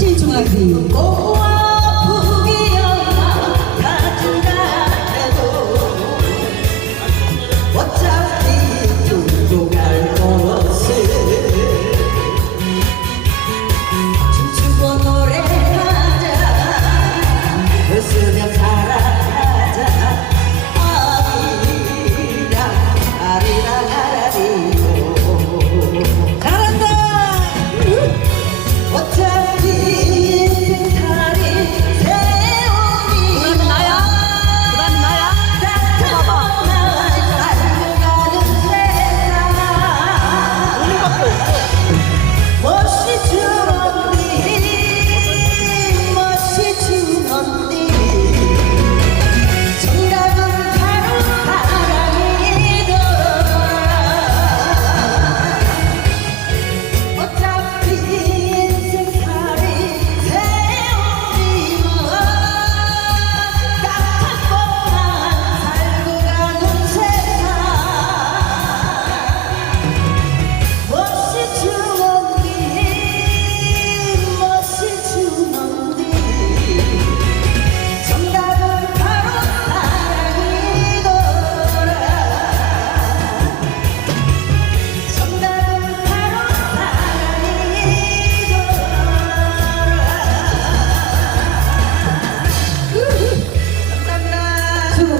멋이 중학교 고